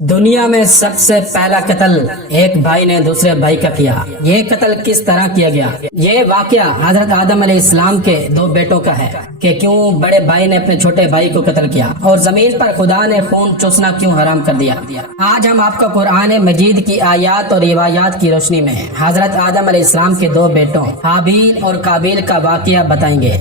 دنیا میں سب سے پہلا قتل ایک بھائی نے دوسرے بھائی کا کیا۔ یہ قتل کس طرح کیا گیا؟ یہ واقعہ حضرت آدم علیہ السلام کے دو بیٹوں کا ہے کہ کیوں بڑے بھائی نے اپنے چھوٹے بھائی کو قتل کیا اور زمین پر خدا نے خون چوسنا کیوں حرام کر دیا۔ آج ہم آپ کو قرآن مجید کی آیات اور روایات کی روشنی میں حضرت آدم علیہ السلام کے دو بیٹوں حابیل اور قابیل کا واقعہ بتائیں گے۔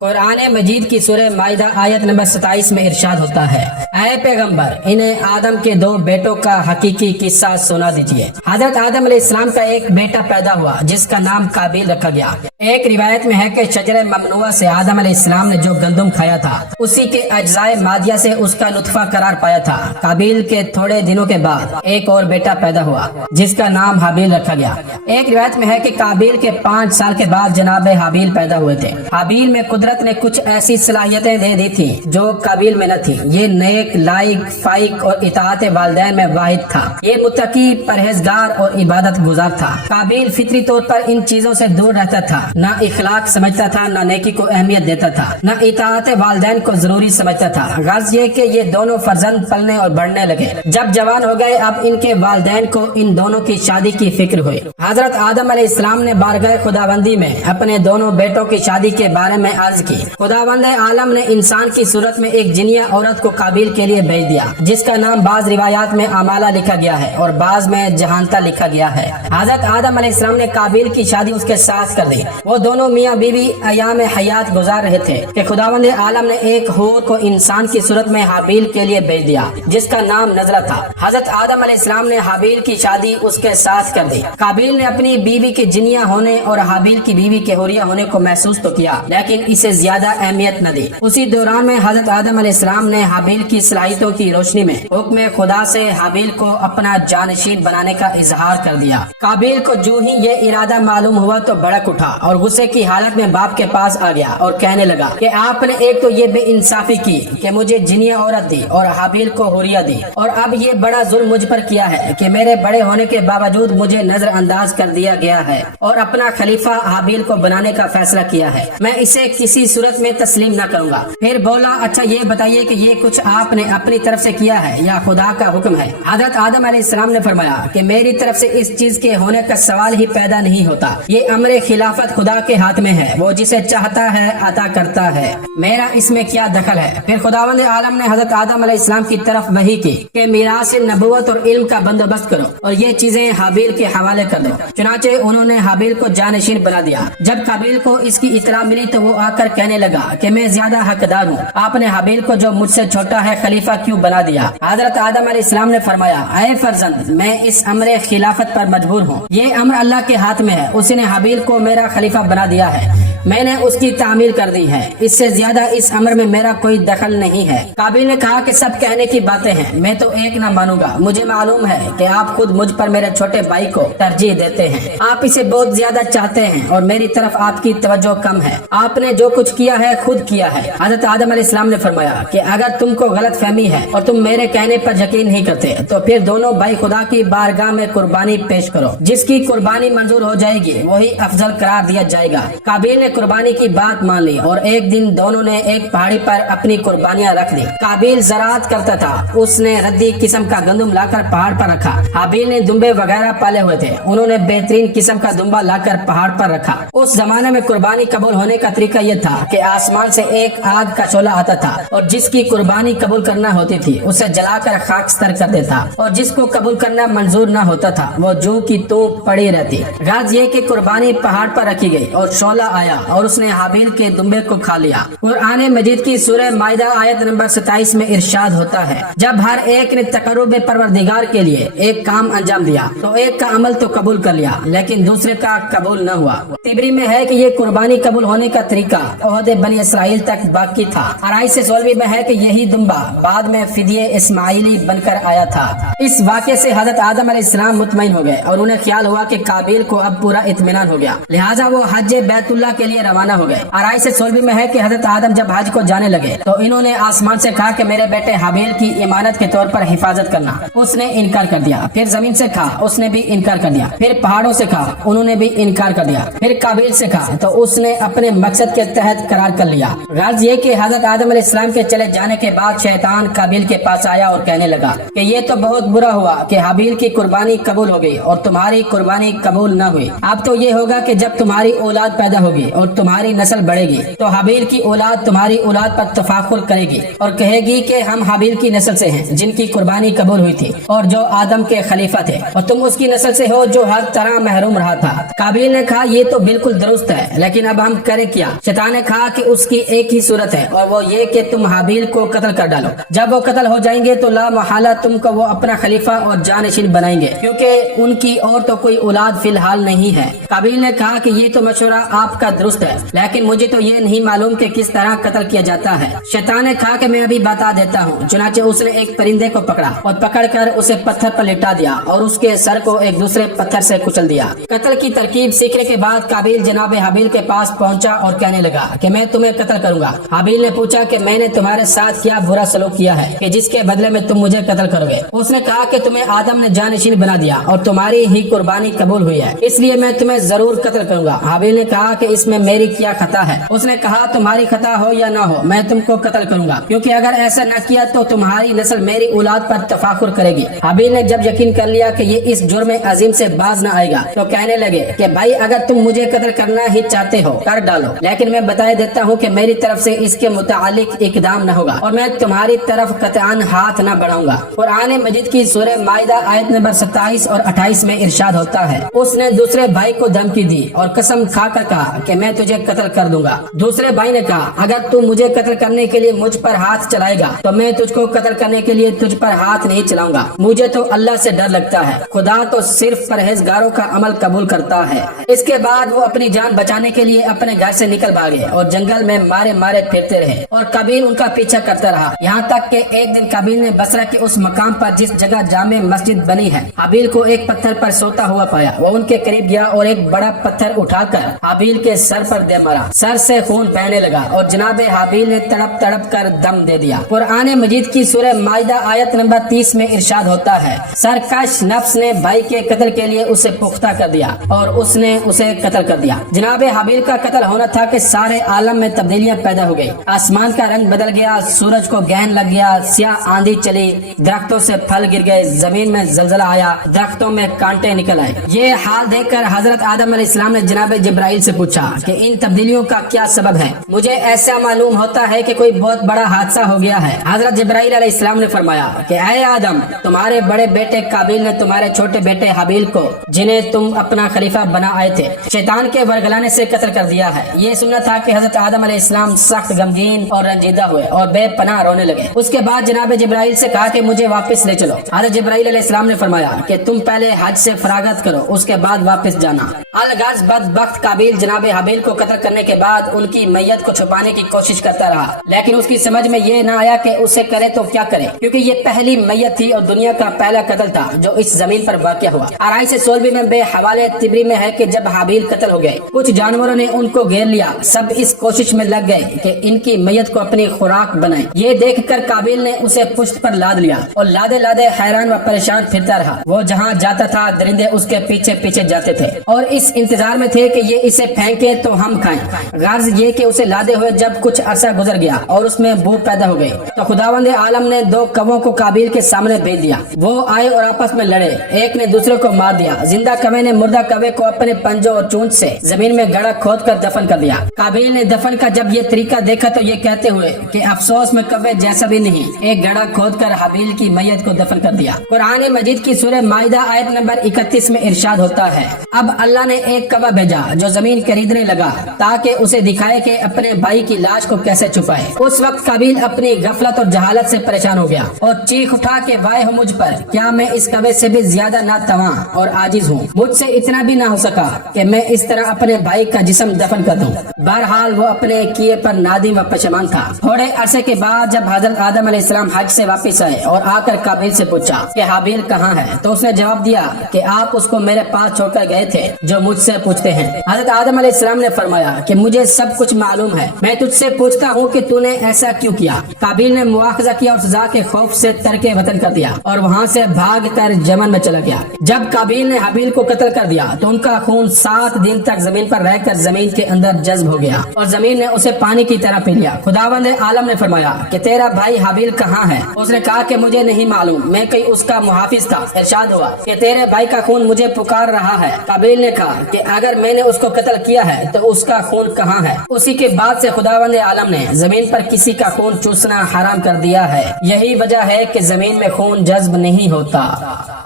قرآن مجید کی سورہ مائدہ آیت نمبر 27 میں ارشاد ہوتا ہے، اے پیغمبر انہیں آدم کے دو بیٹوں کا حقیقی قصہ سنا دیجئے۔ حضرت آدم علیہ السلام کا ایک بیٹا پیدا ہوا جس کا نام قابیل رکھا گیا۔ ایک روایت میں ہے کہ شجرہ ممنوعہ سے آدم علیہ السلام نے جو گندم کھایا تھا اسی کے اجزائے مادیہ سے اس کا نطفہ قرار پایا تھا۔ قابیل کے تھوڑے دنوں کے بعد ایک اور بیٹا پیدا ہوا جس کا نام حابیل رکھا گیا۔ ایک روایت میں ہے کہ قابیل کے 5 سال کے بعد جناب حابیل پیدا ہوئے تھے۔ حابیل میں قدرت نے کچھ ایسی صلاحیتیں دے دی تھی جو قابیل میں نہ تھی۔ یہ نیک، لائق، فائق اور اطاعت والدین میں واحد تھا۔ یہ متقی، پرہیزگار اور عبادت گزار تھا۔ قابیل فطری طور پر ان چیزوں سے دور رہتا تھا، نہ اخلاق سمجھتا تھا، نہ نیکی کو اہمیت دیتا تھا، نہ اطاعت والدین کو ضروری سمجھتا تھا۔ غرض یہ کہ یہ دونوں فرزند پلنے اور بڑھنے لگے۔ جب جوان ہو گئے اب ان کے والدین کو ان دونوں کی شادی کی فکر ہوئی۔ حضرت آدم علیہ السلام نے بارگاہ خداوندی میں اپنے دونوں بیٹوں کی شادی کے بارے میں عرض کی۔ خداوند عالم نے انسان کی صورت میں ایک جنیا عورت کو قابیل کے لیے بھیج دیا جس کا نام بعض روایات میں آمالہ لکھا گیا ہے اور بعض میں جہانتا لکھا گیا ہے۔ حضرت آدم علیہ السلام نے قابیل کی شادی اس کے ساتھ کر دی۔ وہ دونوں میاں بیوی ایام حیات گزار رہے تھے کہ خداوند عالم نے ایک حور کو انسان کی صورت میں حابیل کے لیے بھیج دیا جس کا نام نزلہ تھا۔ حضرت آدم علیہ السلام نے حابیل کی شادی اس کے ساتھ کر دی۔ قابیل نے اپنی بیوی کے جنیا ہونے اور حابیل کی بیوی کے حوریہ ہونے کو محسوس تو کیا لیکن اسے زیادہ اہمیت نہ دی۔ اسی دوران میں حضرت آدم علیہ السلام نے حابیل کی صلاحیتوں کی روشنی میں حکم خدا سے حابیل کو اپنا جانشین بنانے کا اظہار کر دیا۔ قابیل کو جو ہی یہ ارادہ معلوم ہوا تو بھڑک اٹھا اور غصے کی حالت میں باپ کے پاس آ گیا اور کہنے لگا کہ آپ نے ایک تو یہ بے انصافی کی کہ مجھے جنیا عورت دی اور حابیل کو حوریہ دی، اور اب یہ بڑا ظلم مجھ پر کیا ہے کہ میرے بڑے ہونے کے باوجود مجھے نظر انداز کر دیا گیا ہے اور اپنا خلیفہ حابیل کو بنانے کا فیصلہ کیا ہے۔ میں اسے کسی صورت میں تسلیم نہ کروں گا۔ پھر بولا، اچھا یہ بتائیے کہ یہ کچھ آپ نے اپنی طرف سے کیا ہے یا خدا کا حکم ہے؟ حضرت آدم علیہ السلام نے فرمایا کہ میری طرف سے اس چیز کے ہونے کا سوال ہی پیدا نہیں ہوتا۔ یہ امر خلافت خدا کے ہاتھ میں ہے، وہ جسے چاہتا ہے عطا کرتا ہے، میرا اس میں کیا دخل ہے؟ پھر خداوند عالم نے حضرت آدم علیہ السلام کی طرف وحی کی کہ میراث نبوت اور علم کا بندوبست کرو اور یہ چیزیں حابیل کے حوالے کر دو۔ چنانچہ انہوں نے حابیل کو جانشین بنا دیا۔ جب قابیل کو اس کی اطلاع ملی تو وہ آ کر کہنے لگا کہ میں زیادہ حقدار ہوں، آپ نے حابیل کو جو مجھ سے چھوٹا ہے خلیفہ کیوں بنا دیا؟ حضرت آدم علیہ السلام نے فرمایا، اے فرزند میں اس امر خلافت پر مجبور ہوں، یہ امر اللہ کے ہاتھ میں ہے، اس نے حابیل کو میرا خلیفہ بنا دیا ہے، میں نے اس کی تعمیل کر دی ہے، اس سے زیادہ اس امر میں میرا کوئی دخل نہیں ہے۔ قابیل نے کہا کہ سب کہنے کی باتیں ہیں، میں تو ایک نہ مانوں گا، مجھے معلوم ہے کہ آپ خود مجھ پر میرے چھوٹے بھائی کو ترجیح دیتے ہیں، آپ اسے بہت زیادہ چاہتے ہیں اور میری طرف آپ کی توجہ کم ہے، آپ نے جو کچھ کیا ہے خود کیا ہے۔ حضرت آدم علیہ السلام نے فرمایا کہ اگر تم کو غلط فہمی ہے اور تم میرے کہنے پر یقین نہیں کرتے تو پھر دونوں بھائی خدا کی بارگاہ میں قربانی پیش کرو، جس کی قربانی منظور ہو جائے گی وہی افضل قرار دیا جائے گا۔ قابیل نے قربانی کی بات مان لی اور ایک دن دونوں نے ایک پہاڑی پر اپنی قربانیاں رکھ دی۔ قابیل زراعت کرتا تھا، اس نے ردی قسم کا گندم لا کر پہاڑ پر رکھا۔ حابیل نے دمبے وغیرہ پالے ہوئے تھے، انہوں نے بہترین قسم کا دمبا لا کر پہاڑ پر رکھا۔ اس زمانے میں قربانی قبول ہونے کا طریقہ یہ تھا کہ آسمان سے ایک آگ کا شعلہ آتا تھا اور جس کی قربانی قبول کرنا ہوتی تھی اسے جلا کر خاکستر کر دیتا اور جس کو قبول کرنا منظور نہ ہوتا تھا وہ جو کی تو پڑی رہتی۔ غرض یہ کہ قربانی پہاڑ پر رکھی گئی اور شعلہ آیا اور اس نے حابیل کے دمبے کو کھا لیا۔ قرآن مجید کی سورہ مائدہ آیت نمبر 27 میں ارشاد ہوتا ہے، جب ہر ایک نے تقرب پروردگار کے لیے ایک کام انجام دیا تو ایک کا عمل تو قبول کر لیا لیکن دوسرے کا قبول نہ ہوا۔ تبری میں ہے کہ یہ قربانی قبول ہونے کا طریقہ عہد بنی اسرائیل تک باقی تھا۔ آرائش سولوی میں ہے کہ یہی دمبا بعد میں فدیہ اسماعیلی بن کر آیا تھا۔ اس واقعے سے حضرت آدم علیہ السلام مطمئن ہو گئے اور انہیں خیال ہوا کہ قابیل کو اب پورا اطمینان ہو گیا، لہٰذا وہ حج بیت اللہ کے लिए रवाना हो गए। आराई से 16 में है कि हजरत आदम जब हज को जाने लगे तो इन्होंने आसमान से कहा कि मेरे बेटे हाबिल की इमानत के तौर पर हिफाजत करना। उसने इनकार कर दिया। फिर जमीन से कहा, उसने भी इनकार कर दिया। फिर पहाड़ों से कहा, उन्होंने भी इनकार कर दिया। फिर काबिल से कहा तो उसने अपने मकसद के तहत करार कर लिया। गर्ज ये कि हजरत आदम अलैहिस्सलाम के चले जाने के बाद शैतान काबिल के पास आया और कहने लगा कि ये तो बहुत बुरा हुआ कि हाबिल की कुर्बानी कबूल हो गई और तुम्हारी कुर्बानी कबूल न हुई। अब तो ये होगा कि जब तुम्हारी औलाद पैदा होगी और तुम्हारी नस्ल बढ़ेगी तो हाबिल की औलाद तुम्हारी औलाद पर तफाखुर करेगी और कहेगी कि हम हाबिल की नस्ल से हैं जिनकी कुर्बानी कबूल हुई थी और जो आदम के खलीफा थे, और तुम उसकी नस्ल से हो जो हर तरह महरूम रहा था। काबिल ने कहा ये तो बिल्कुल दुरुस्त है, लेकिन अब हम करें क्या? शैतान ने कहा कि उसकी एक ही सूरत है और वो ये कि तुम हाबिल को कत्ल कर डालो। जब वो कत्ल हो जाएंगे तो ला महला तुमको वो अपना खलीफा और जानशीन बनाएंगे, क्योंकि उनकी और तो कोई औलाद फिलहाल नहीं है। काबिल ने कहा कि ये तो मशवरा आपका दुरुस्त है, लेकिन मुझे तो ये नहीं मालूम कि किस तरह कत्ल किया जाता है। शैतान ने कहा कि मैं अभी बता देता हूँ। चुनाचे उसने एक परिंदे को पकड़ा और पकड़कर उसे पत्थर पर लिटा दिया और उसके सर को एक दूसरे पत्थर से कुचल दिया। कत्ल की तरकीब सीखने के बाद काबिल जनाब हाबिल के पास पहुंचा और कहने लगा कि मैं तुम्हें कत्ल करूंगा। हाबिल ने पूछा कि मैंने तुम्हारे साथ क्या बुरा सलूक किया है कि जिसके बदले में तुम मुझे कत्ल करोगे? उसने कहा कि तुम्हें आदम ने जानशीन बना दिया और तुम्हारी ही कुर्बानी कबूल हुई है, इसलिए मैं तुम्हें जरूर कत्ल करूंगा। हाबिल ने कहा कि इसमें मेरी क्या खता है? उसने कहा तुम्हारी खता हो या ना हो, मैं तुमको कत्ल करूंगा, क्योंकि अगर ऐसा न किया तो तुम्हारी नस्ल मेरी औलाद पर तफाखुर करेगी। हाबिल ने जब यकीन कर लिया कि ये इस जुर्म अजीम से बाज न आएगा तो कहने लगे कि भाई अगर तुम मुझे कत्ल करना ही चाहते हो कर डालो, लेकिन मैं बताए देता हूँ कि मेरी तरफ से इसके मुतालिक इकदाम न होगा और मैं तुम्हारी तरफ कतआन हाथ न बढ़ाऊंगा। कुरान मजीद की सूरह माइदा आयत नंबर 27 और 28 में इरशाद होता है, उसने दूसरे भाई को धमकी दी और कसम खाकर कहा कि मैं तुझे कत्ल कर दूंगा। दूसरे भाई ने कहा अगर तू मुझे कत्ल करने के लिए मुझ पर हाथ चलाएगा तो मैं तुझको कत्ल करने के लिए तुझ पर हाथ नहीं चलाऊंगा। मुझे तो अल्लाह से डर लगता है, खुदा तो सिर्फ परहेजगारों का अमल कबूल करता है। इसके बाद वो अपनी जान बचाने के लिए अपने घर से निकल भागे और जंगल में मारे मारे फिरते रहे और काबिल उनका पीछा करता रहा, यहाँ तक कि एक दिन काबिल ने बसरा के उस मकाम पर जिस जगह जामे मस्जिद बनी है हाबिल को एक पत्थर पर सोता हुआ पाया। वो उनके करीब गया और एक बड़ा पत्थर उठाकर हाबिल के सर पर दे मारा। सर से खून बहने लगा और जनाब हाबिल ने तड़प तड़प कर दम दे दिया। कुरान मजीद की सूरह माइदा आयत नंबर 30 में इरशाद होता है, सरकश नफ्स ने भाई के कत्ल के लिए उसे पुख्ता कर दिया और उसने उसे कत्ल कर दिया। जनाब हाबिल का कत्ल होना था कि सारे आलम में तब्दीलियां पैदा हो गई। आसमान का रंग बदल गया, सूरज को गहन लग गया, स्याह आंधी चली, दरख्तों से फल गिर गए, जमीन में जलजला आया, दरख्तों में कांटे निकल आए। ये हाल देखकर हजरत आदम अलैहिस्सलाम ने जनाब जिब्राइल से पूछा कि इन तब्दीलियों का क्या सबब है? मुझे ऐसा मालूम होता है कि कोई बहुत बड़ा हादसा हो गया है। हजरत जिब्राइल अलैहिस्सलाम ने फरमाया कि ऐ आदम, तुम्हारे बड़े बेटे काबिल ने तुम्हारे छोटे बेटे हाबिल को, जिन्हें तुम अपना खलीफा बना आए थे, शैतान के वरगलाने से कत्ल कर दिया है। ये सुनना था कि हजरत आदम अलैहिस्सलाम सख्त गमगीन और रंजीदा हुए और बेपनाह रोने लगे। उसके बाद जनाब जिब्राइल से कहा कि मुझे वापस ले चलो। हजरत जिब्राइल अलैहिस्सलाम ने फरमाया कि तुम पहले हज से फरागत करो, उसके बाद वापस जाना। अलगर्ज बदबख्त काबिल जनाब हाबिल को कत्ल करने के बाद उनकी मैयत को छुपाने की कोशिश करता रहा, लेकिन उसकी समझ में ये न आया कि उसे करे तो क्या करे, क्योंकि ये पहली मैयत थी और दुनिया का पहला कत्ल था जो इस जमीन पर वाक़या हुआ। आराई से 16 में बेहवाले तिबरी में है कि जब हाबिल कत्ल हो गए, कुछ जानवरों ने उनको घेर लिया। सब इस कोशिश में लग गए कि इनकी मैयत को अपनी खुराक बनाए। ये देखकर काबिल ने उसे पुश्त पर लाद लिया और लादे लादे हैरान व परेशान फिरता रहा। वो जहाँ जाता था दरिंदे उसके पीछे पीछे जाते थे और इस इंतजार में थे कि ये इसे फेंके तो हम खाएं। गर्ज ये कि उसे लादे हुए जब कुछ अरसा गुजर गया और उसमें बू पैदा हो गई तो खुदावंद आलम ने 2 कौवों को काबिल के सामने भेज दिया। वो आए और आपस में लड़े, एक ने दूसरे को मार दिया। जिंदा कौवे ने मुर्दा कौवे को अपने पंजों और चूंच से जमीन में गड़ा खोद कर दफन कर दिया। काबिल ने दफन का जब ये तरीका देखा तो ये कहते हुए कि अफसोस में कौवे जैसा भी नहीं, एक गड़ा खोद कर हाबिल की मैयत को दफन कर दिया। कुरान मजीद की सूरह माइदा आयत नंबर 31 में इरशाद होता है, अब अल्लाह ने एक कौवा भेजा जो जमीन खरीदने लगा ताकि उसे दिखाए कि अपने भाई की लाश को कैसे छुपाए। उस वक्त काबिल अपनी गफलत और जहालत से परेशान हो गया और चीख उठा के वाह हो मुझ पर, क्या मैं इस कौवे से भी ज्यादा नातवां और आजिज हूँ? मुझसे इतना भी ना हो सका कि मैं इस तरह अपने भाई का जिस्म दफन कर दूं। बहरहाल वो अपने किए पर नादिम व पशेमान था। थोड़े अरसे के बाद जब हजरत आदम अलैहिस्सलाम हज से वापस आए और आकर काबिल से पूछा कि हाबिल कहाँ है, तो उसने जवाब दिया कि आप उसको मेरे पास छोड़कर गए थे जो जो मुझसे पूछते हैं। हजरत आदम अलैहिस्सलाम ने फरमाया कि मुझे सब कुछ मालूम है, मैं तुझसे पूछता हूँ कि तूने ऐसा क्यों किया। काबिल ने मुआखजा किया और सजा के खौफ से तर्के वतन कर दिया और वहाँ से भाग कर यमन में चला गया। जब काबिल ने हाबिल को कत्ल कर दिया तो उनका खून 7 दिन तक जमीन पर रहकर जमीन के अंदर जज्ब हो गया और जमीन ने उसे पानी की तरह पी लिया। खुदावंद आलम ने फरमाया कि तेरा भाई हाबिल कहाँ है? उसने कहा कि मुझे नहीं मालूम, मैं कहीं उसका मुहाफिज था। इरशाद हुआ कि तेरे भाई का खून मुझे पुकार रहा है। काबिल ने कहा कि अगर मैंने उसको कत्ल किया है तो उसका खून कहाँ है? उसी के बाद से खुदावंद आलम ने जमीन पर किसी का खून चूसना हराम कर दिया है। यही वजह है कि जमीन में खून जज्ब नहीं होता।